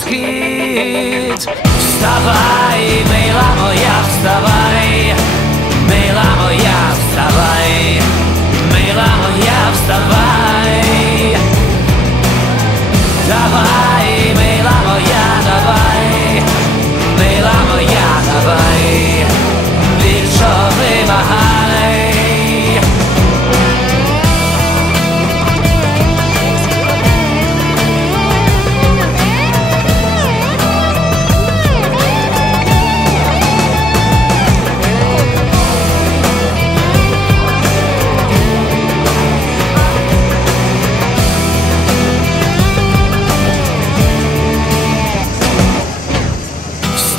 схід. Вставай, мила моя, вставай, мила моя, вставай, мила моя, вставай. Давай,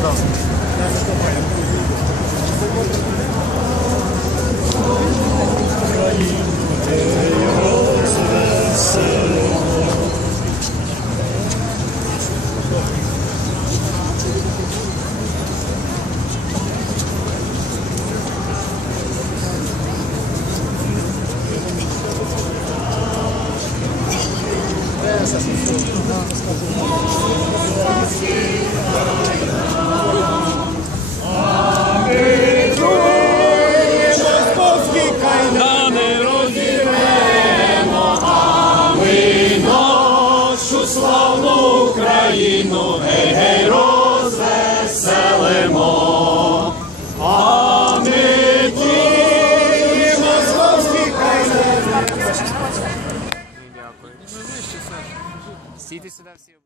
Pronto. acredito isso deve ser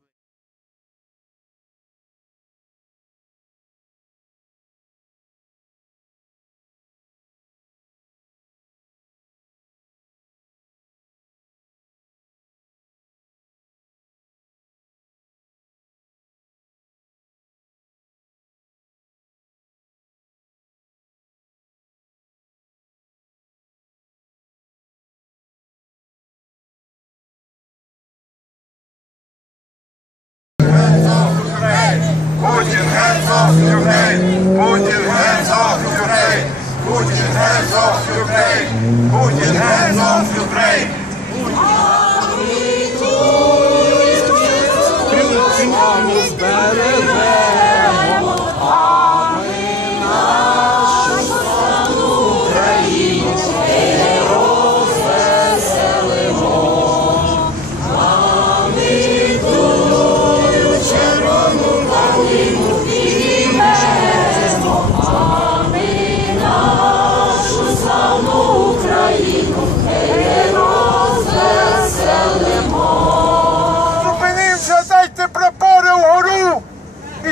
off! Putin hands off Ukraine! Putin hands off Ukraine! Putin hands off Ukraine!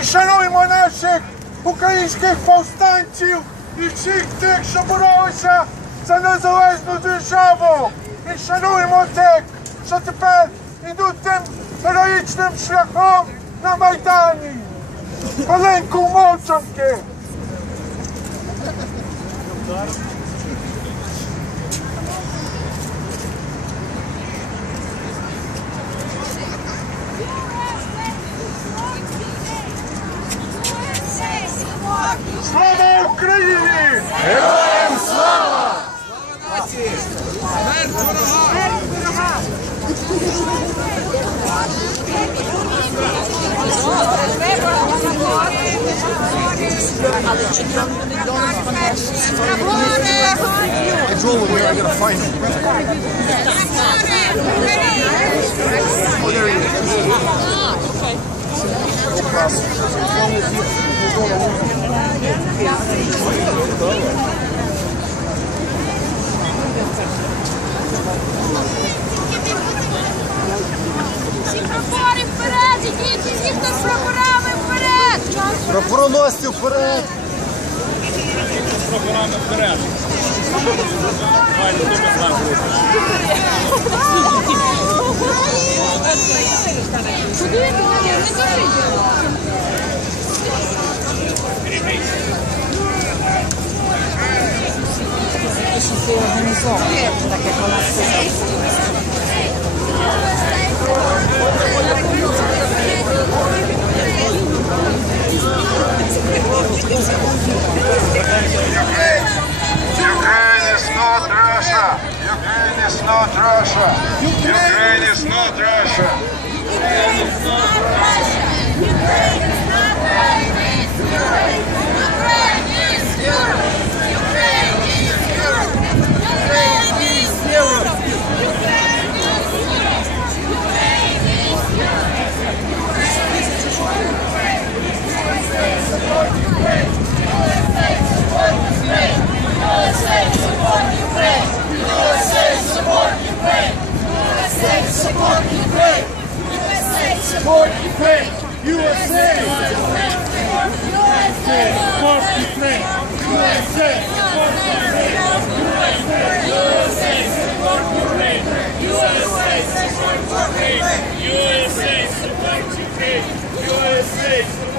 і шануємо наших українських повстанців і всіх тих, що боролися за незалежну державу. І шануємо тих, що тепер йдуть тим героїчним шляхом на Майдані. Хвилинку мовчанки. Слава Україні! Героям слава! Слава нації! Смерть ворога! Але чи там вони вдома I drove away, I gotta find him. Oh, there he is. Okay. Всі прапори вперед, ідіть, всі, з прапорами вперед! Прапороносці вперед! З прапорами вперед! Куди ти не дивишся? for Ukraine! USA! USA! For Ukraine! USA! For Ukraine! USA! For Ukraine! USA! For Ukraine! USA! For Ukraine! USA!